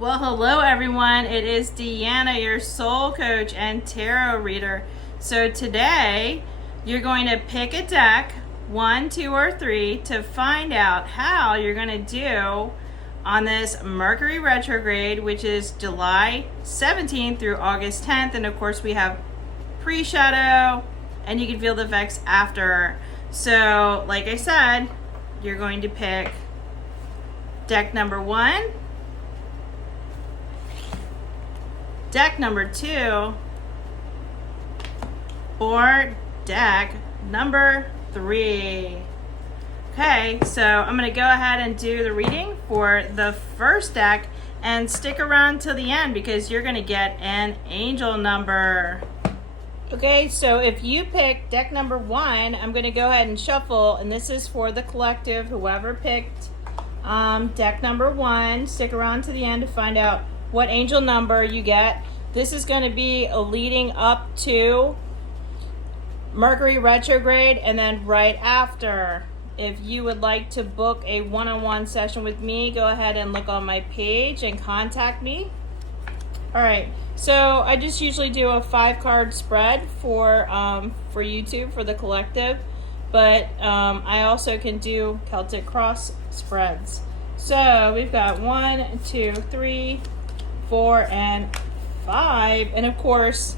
Well, hello everyone. It is Deanna, your soul coach and tarot reader. So today you're going to pick a deck, 1, 2, or 3, to find out how you're going to do on this Mercury retrograde, which is July 17th through August 10th. And of course we have pre-shadow and you can feel the effects after. So like I said, you're going to pick deck number 1, deck number 2, or deck number 3. Okay, so I'm going to go ahead and do the reading for the first deck, and stick around till the end because you're going to get an angel number. Okay, so if you pick deck number 1, I'm going to go ahead and shuffle, and this is for the collective, whoever picked deck number 1. Stick around to the end to find out what angel number you get. This is going to be leading up to Mercury retrograde and then right after. If you would like to book a one-on-one session with me, go ahead and look on my page and contact me. All right, so I just usually do a 5-card spread for YouTube for the collective, but I also can do Celtic cross spreads. So we've got 1, 2, 3, 4, and 5, and of course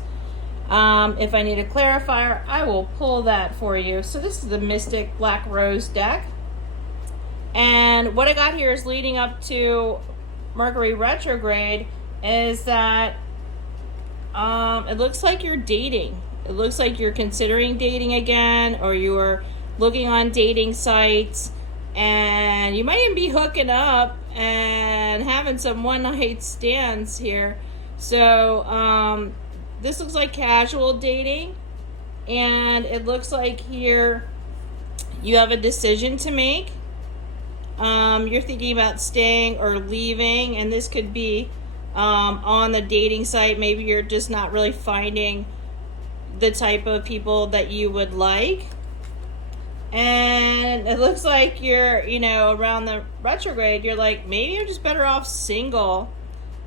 if I need a clarifier, I will pull that for you. So this is the Mystic Black Rose deck, and what I got here is leading up to Mercury retrograde is that it looks like you're dating. It looks like you're considering dating again, or you're looking on dating sites, and you might even be hooking up and having some one-night stands here. So this looks like casual dating, and it looks like here you have a decision to make. You're thinking about staying or leaving, and this could be on the dating site. Maybe you're just not really finding the type of people that you would like. And it looks like you're, around the retrograde, you're like, maybe I'm just better off single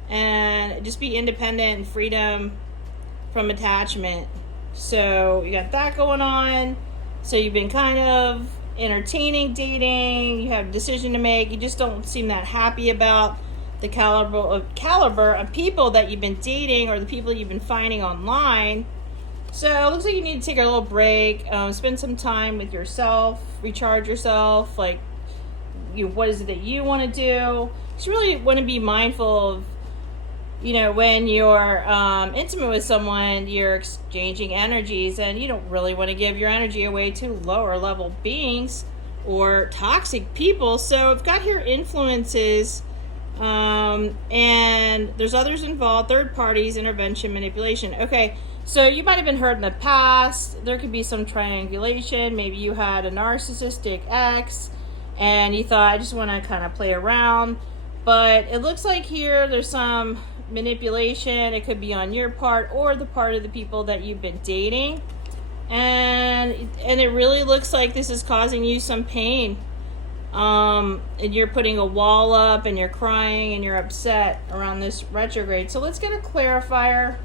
and just be independent and freedom from attachment. So you got that going on. So you've been kind of entertaining dating. You have a decision to make. You just don't seem that happy about the caliber of people that you've been dating or the people you've been finding online. So it looks like you need to take a little break, spend some time with yourself, recharge yourself. Like, what is it that you want to do? Just really want to be mindful of, when you're intimate with someone, you're exchanging energies, and you don't really want to give your energy away to lower level beings or toxic people. So I've got here influences, and there's others involved, third parties, intervention, manipulation. Okay. So you might have been hurt in the past. There could be some triangulation. Maybe you had a narcissistic ex and you thought, I just want to kind of play around. But it looks like here there's some manipulation. It could be on your part or the part of the people that you've been dating. And it really looks like this is causing you some pain. And you're putting a wall up and you're crying and you're upset around this retrograde. So let's get a clarifier.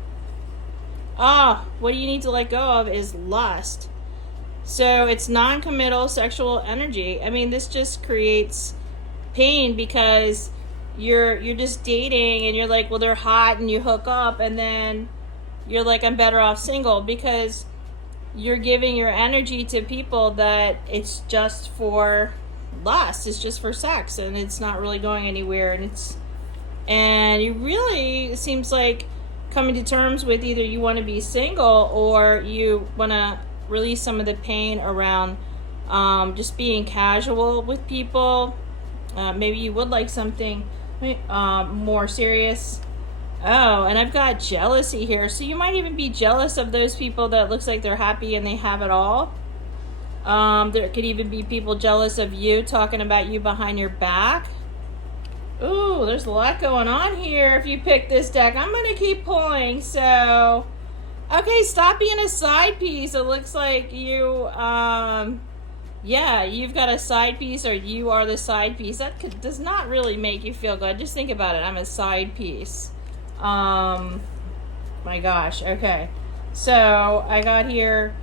What you need to let go of is lust. So it's non-committal sexual energy. I mean, this just creates pain because you're just dating and you're like, well, they're hot, and you hook up, and then you're like, I'm better off single, because you're giving your energy to people that it's just for lust. It's just for sex, and it's not really going anywhere. And you really, it seems like, coming to terms with either you want to be single or you want to release some of the pain around just being casual with people. Maybe you would like something more serious. Oh, and I've got jealousy here. So you might even be jealous of those people that looks like they're happy and they have it all. There could even be people jealous of you, talking about you behind your back. Ooh, there's a lot going on here. If you pick this deck, I'm going to keep pulling. So, okay, stop being a side piece. It looks like you Yeah, you've got a side piece, or you are the side piece. Does not really make you feel good. Just think about it. I'm a side piece. My gosh. Okay. So I got here.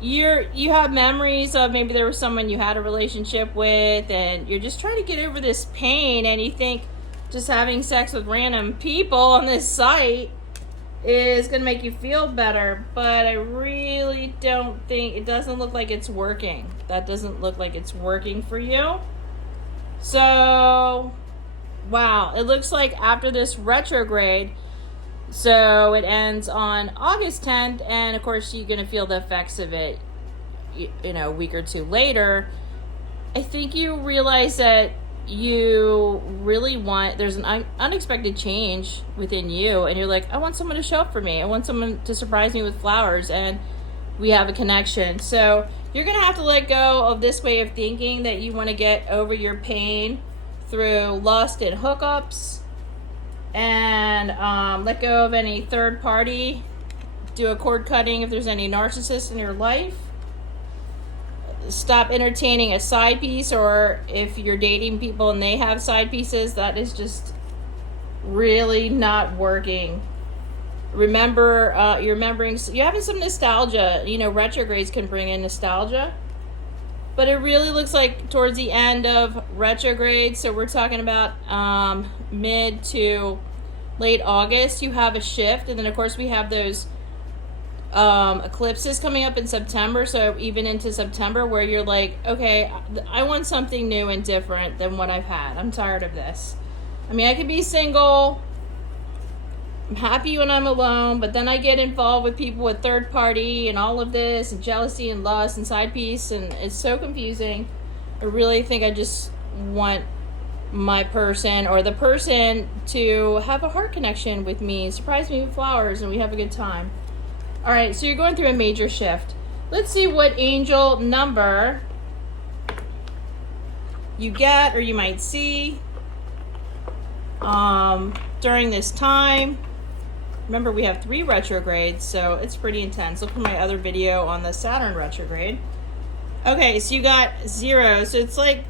You have memories of maybe there was someone you had a relationship with, and you're just trying to get over this pain, and you think just having sex with random people on this site is going to make you feel better, but I really don't think, it doesn't look like it's working. That doesn't look like it's working for you. So, wow, it looks like after this retrograde, so it ends on August 10th, and of course you're going to feel the effects of it, you know, a week or two later. I think you realize that you really want, there's an unexpected change within you, and you're like, I want someone to show up for me. I want someone to surprise me with flowers, and we have a connection. So you're going to have to let go of this way of thinking that you want to get over your pain through lust and hookups, and let go of any third party. Do a cord cutting if there's any narcissists in your life. Stop entertaining a side piece, or if you're dating people and they have side pieces, that is just really not working. Remember, you're having some nostalgia. You know, retrogrades can bring in nostalgia, but it really looks like towards the end of retrograde, so we're talking about mid to late August, you have a shift, and then of course we have those eclipses coming up in September, so even into September, where you're like, okay, I want something new and different than what I've had. I'm tired of this. I mean, I could be single, I'm happy when I'm alone, but then I get involved with people with third party and all of this, and jealousy and lust and side piece, and it's so confusing. I really think I just want my person, or the person, to have a heart connection with me, surprise me with flowers, and we have a good time. All right, so you're going through a major shift. Let's see what angel number you get, or you might see during this time. Remember, we have 3 retrogrades, so it's pretty intense. Look for my other video on the Saturn retrograde. Okay, so you got 0, so it's like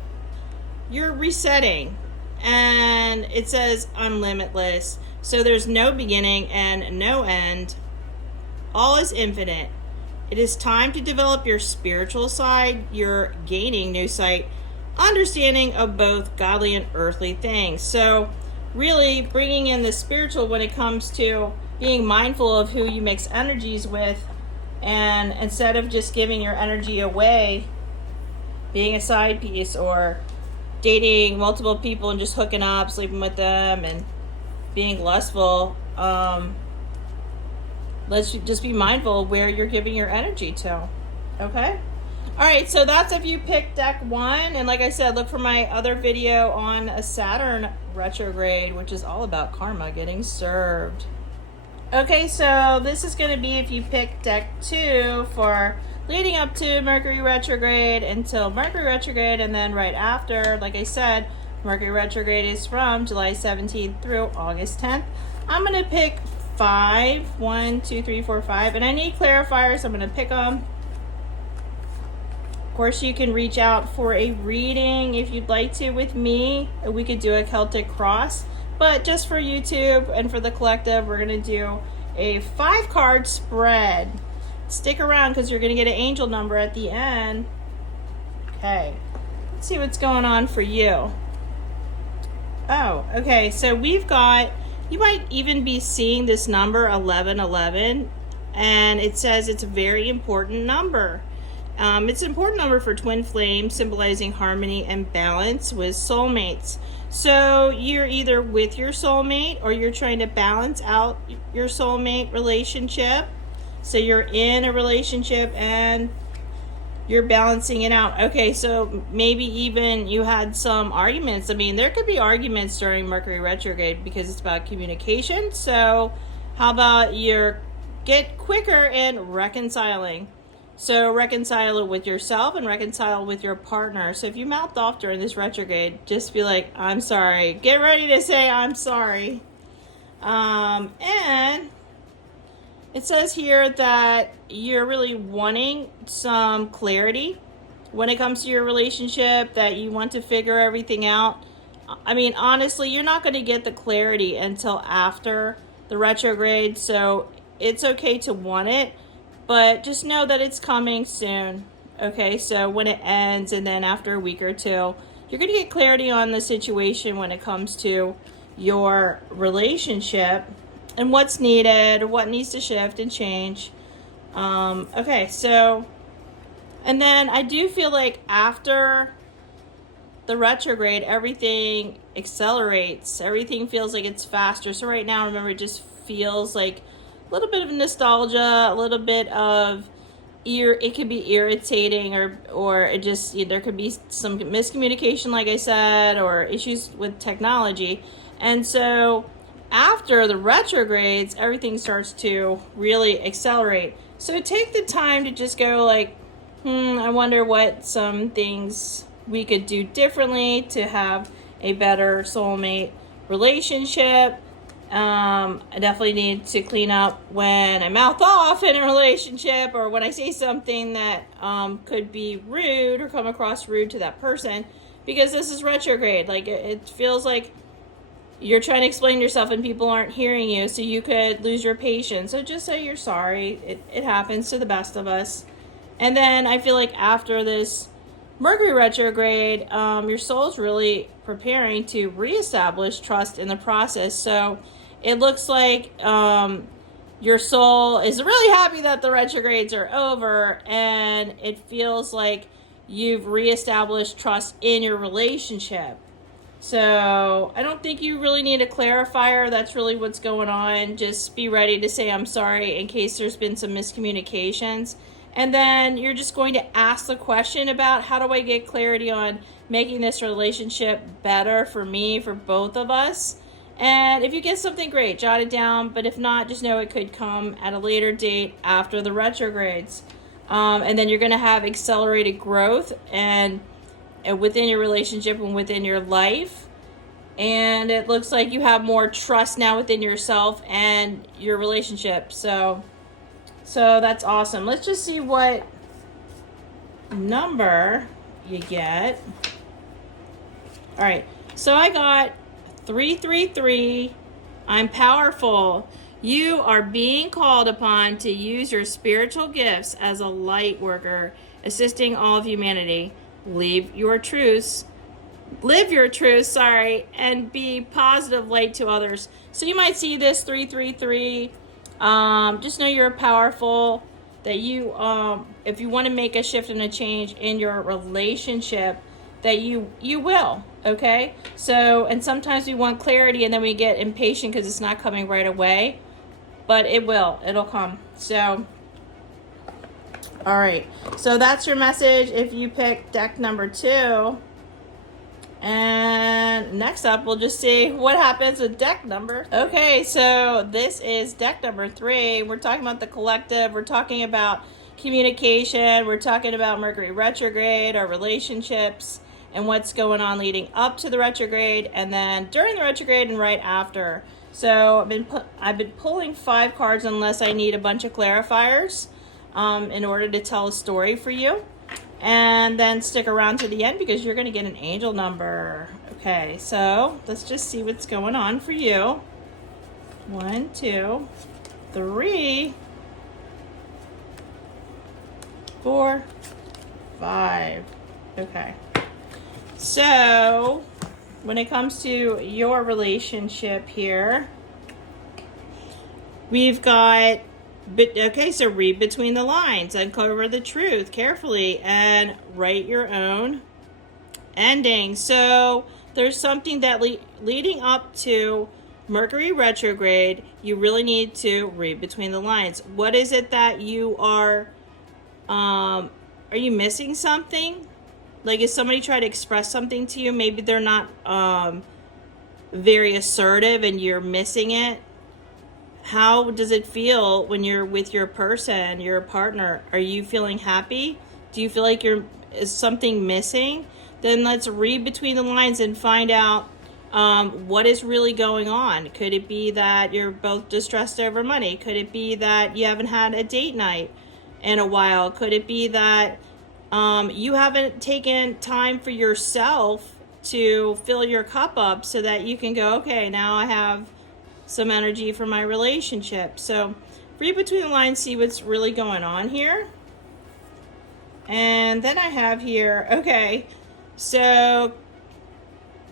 you're resetting, and it says I'm limitless. So there's no beginning and no end. All is infinite. It is time to develop your spiritual side. You're gaining new sight, understanding of both godly and earthly things. So really bringing in the spiritual when it comes to being mindful of who you mix energies with, and instead of just giving your energy away, being a side piece, or dating multiple people and just hooking up, sleeping with them, and being lustful, let's just be mindful where you're giving your energy to. Okay? All right, so that's if you picked deck 1. And like I said, look for my other video on a Saturn retrograde, which is all about karma getting served. Okay, so this is going to be if you pick deck 2 for leading up to Mercury retrograde until Mercury retrograde, and then right after, like I said, Mercury retrograde is from July 17th through August 10th. I'm going to pick 5. 1, 2, 3, 4, 5. And I need clarifiers. I'm going to pick them. Of course, you can reach out for a reading if you'd like to with me. We could do a Celtic cross. But just for YouTube and for the collective, we're going to do a 5-card spread. Stick around because you're going to get an angel number at the end. Okay. Let's see what's going on for you. Oh, okay. So we've got, you might even be seeing this number 1111, and it says it's a very important number. It's an important number for twin flames, symbolizing harmony and balance with soulmates. So you're either with your soulmate, or you're trying to balance out your soulmate relationship. So you're in a relationship and you're balancing it out. Okay, so maybe even you had some arguments. I mean, there could be arguments during Mercury retrograde because it's about communication. So how about you get quicker in reconciling? So reconcile it with yourself and reconcile with your partner. So if you mouthed off during this retrograde, just be like, I'm sorry. Get ready to say I'm sorry. And it says here that you're really wanting some clarity when it comes to your relationship, that you want to figure everything out. I mean, honestly, you're not going to get the clarity until after the retrograde, so it's okay to want it, but just know that it's coming soon. Okay, so when it ends and then after a week or two, you're going to get clarity on the situation when it comes to your relationship and what's needed, what needs to shift and change. Okay, so, and then I do feel like after the retrograde, everything accelerates. Everything feels like it's faster. So right now, remember, it just feels like a little bit of nostalgia, a little bit of it can be irritating, or it just, there could be some miscommunication, like I said, or issues with technology. And so after the retrogrades, everything starts to really accelerate. So take the time to just go like, I wonder what some things we could do differently to have a better soulmate relationship. I definitely need to clean up when I mouth off in a relationship, or when I say something that could be rude or come across rude to that person, because this is retrograde. Like, it feels like you're trying to explain yourself and people aren't hearing you, so you could lose your patience. So just say you're sorry. It happens to the best of us. And then I feel like after this Mercury retrograde, your soul's really preparing to reestablish trust in the process. So it looks like your soul is really happy that the retrogrades are over, and it feels like you've reestablished trust in your relationship. So I don't think you really need a clarifier. That's really what's going on. Just be ready to say I'm sorry in case there's been some miscommunications. And then you're just going to ask the question about, how do I get clarity on making this relationship better for me, for both of us? And if you get something great, jot it down. But if not, just know it could come at a later date after the retrogrades. And then you're going to have accelerated growth and within your relationship and within your life. And it looks like you have more trust now within yourself and your relationship. So that's awesome. Let's just see what number you get. All right. So I got 333. I'm powerful. You are being called upon to use your spiritual gifts as a light worker, assisting all of humanity. Live your truth, and be positive light to others. So you might see this 333. Just know you're powerful, that you, if you want to make a shift and a change in your relationship, that you will, okay? So, and sometimes we want clarity and then we get impatient because it's not coming right away, but it'll come. So, all right. So that's your message if you pick deck number 2. And next up, we'll just see what happens with deck number. Okay, so this is deck number 3. We're talking about the collective. We're talking about communication. We're talking about Mercury retrograde, our relationships, and what's going on leading up to the retrograde, and then during the retrograde and right after. So I've been pulling 5 cards unless I need a bunch of clarifiers in order to tell a story for you. And then stick around to the end because you're going to get an angel number. Okay, so let's just see what's going on for you. 1, 2, 3, 4, 5. Okay. So when it comes to your relationship here, we've got, okay, so read between the lines, uncover the truth carefully, and write your own ending. So there's something that leading up to Mercury retrograde, you really need to read between the lines. What is it that you are you missing something? Like, if somebody tried to express something to you, maybe they're not very assertive and you're missing it. How does it feel when you're with your person, your partner? Are you feeling happy? Do you feel like is something missing? Then let's read between the lines and find out what is really going on. Could it be that you're both distressed over money? Could it be that you haven't had a date night in a while? Could it be that You haven't taken time for yourself to fill your cup up so that you can go, okay, now I have some energy for my relationship. So read between the lines, see what's really going on here. And then I have here, okay, so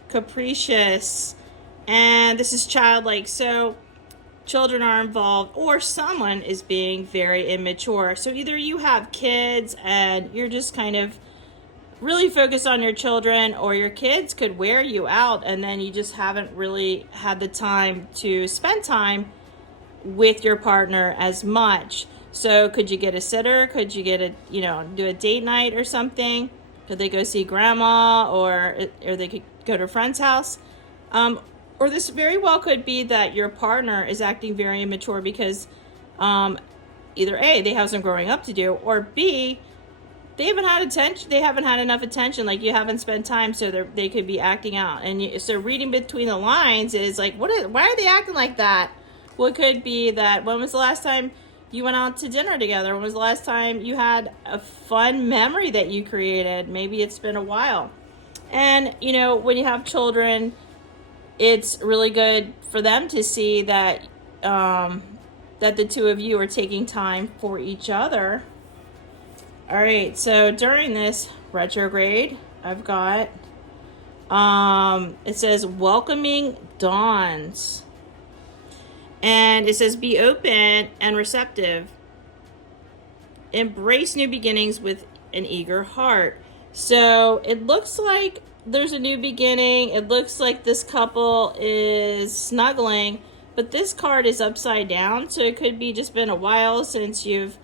capricious, and this is childlike. So children are involved, or someone is being very immature. So either you have kids and you're just kind of really focused on your children, or your kids could wear you out and then you just haven't really had the time to spend time with your partner as much. So could you get a sitter? Could you get do a date night or something? Could they go see grandma, or they could go to a friend's house? Or this very well could be that your partner is acting very immature because either A, they have some growing up to do, or B, they haven't had attention. They haven't had enough attention. Like, you haven't spent time, so they could be acting out. And so reading between the lines is like, why are they acting like that? Well, it could be that, when was the last time you went out to dinner together? When was the last time you had a fun memory that you created? Maybe it's been a while. And, when you have children, it's really good for them to see that that the two of you are taking time for each other. All right, so during this retrograde, I've got, it says welcoming dawns. And it says be open and receptive. Embrace new beginnings with an eager heart. So it looks like there's a new beginning. It looks like this couple is snuggling, but this card is upside down. So it could be just been a while since you've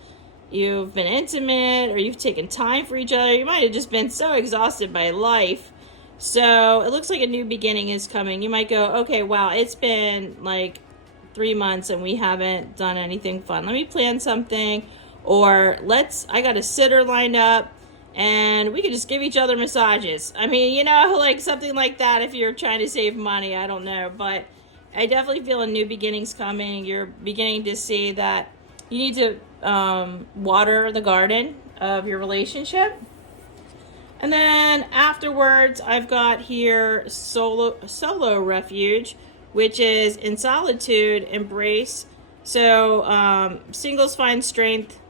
been intimate, or you've taken time for each other. You might have just been so exhausted by life. So it looks like a new beginning is coming. You might go, okay, wow, it's been like 3 months and we haven't done anything fun. Let me plan something. Or I got a sitter lined up and we could just give each other massages. I mean, like something like that if you're trying to save money. I don't know. But I definitely feel a new beginning's coming. You're beginning to see that you need to water the garden of your relationship. And then afterwards, I've got here solo refuge, which is in solitude, embrace. So singles find strength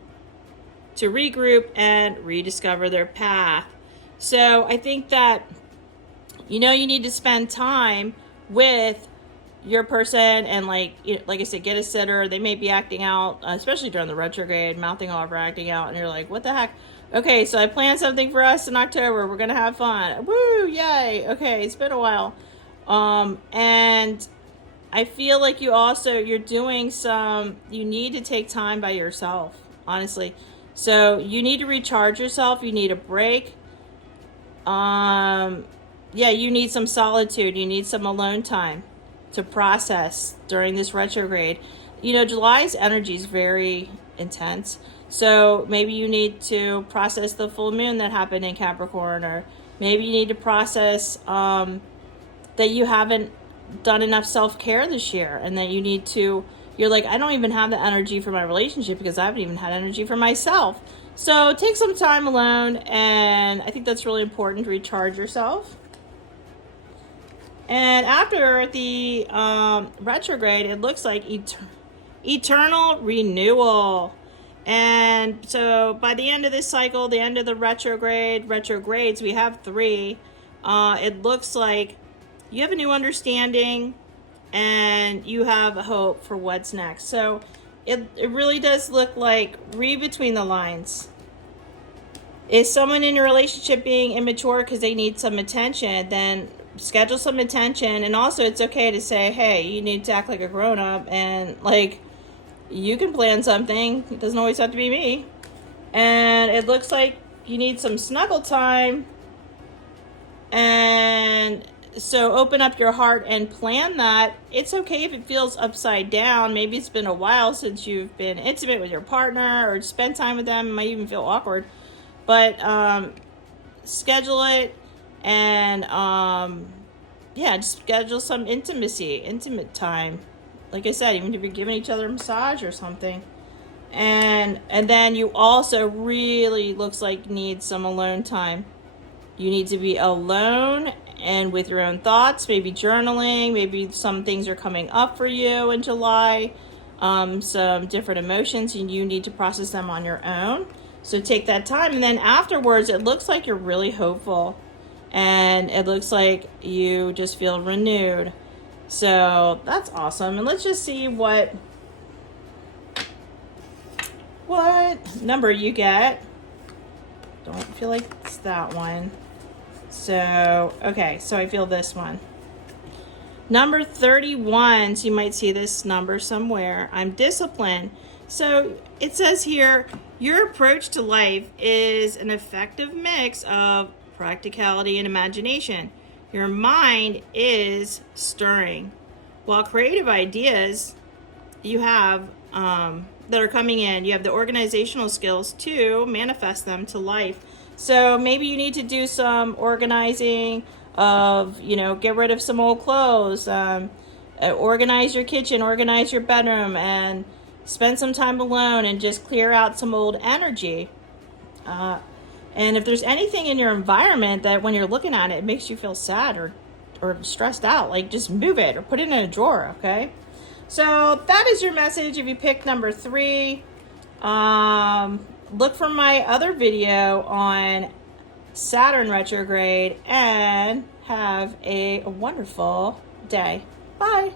to regroup and rediscover their path. So I think that, you need to spend time with your person, and like I said, get a sitter. They may be acting out, especially during the retrograde, mouthing off or acting out, and you're like, what the heck? Okay, so I planned something for us in October. We're gonna have fun. Woo, yay. Okay, it's been a while. And I feel like you're doing you need to take time by yourself, honestly. So you need to recharge yourself. You need a break. You need some solitude. You need some alone time to process during this retrograde. July's energy is very intense. So maybe you need to process the full moon that happened in Capricorn, or maybe you need to process that you haven't done enough self-care this year, and that you're like, I don't even have the energy for my relationship because I haven't even had energy for myself. So take some time alone, and I think that's really important to recharge yourself. And after the retrograde, it looks like eternal renewal. And so by the end of this cycle, the end of the retrogrades, we have 3. It looks like you have a new understanding and you have hope for what's next. So it really does look like, read between the lines. Is someone in your relationship being immature because they need some attention? Then schedule some attention. And also, it's okay to say, hey, you need to act like a grown-up, and like, you can plan something. It doesn't always have to be me. And it looks like you need some snuggle time. And so open up your heart and plan that. It's okay if it feels upside down. Maybe it's been a while since you've been intimate with your partner or spent time with them. It might even feel awkward. But schedule it, and just schedule some intimate time. Like I said, even if you're giving each other a massage or something. And then you also really looks like need some alone time. You need to be alone and with your own thoughts, maybe journaling, maybe some things are coming up for you in July, some different emotions, and you need to process them on your own. So take that time, and then afterwards, it looks like you're really hopeful, and it looks like you just feel renewed. So that's awesome. And let's just see what number you get. Don't feel like it's that one. So, okay, so I feel this one. Number 31, so you might see this number somewhere. I'm disciplined. So it says here, your approach to life is an effective mix of practicality and imagination. Your mind is stirring, while creative ideas you have that are coming in, you have the organizational skills to manifest them to life. So maybe you need to do some organizing of, get rid of some old clothes, organize your kitchen, organize your bedroom, and spend some time alone and just clear out some old energy. And if there's anything in your environment that when you're looking at it, it makes you feel sad or stressed out, like just move it or put it in a drawer, okay? So that is your message if you pick number 3. Look for my other video on Saturn retrograde and have a wonderful day. Bye.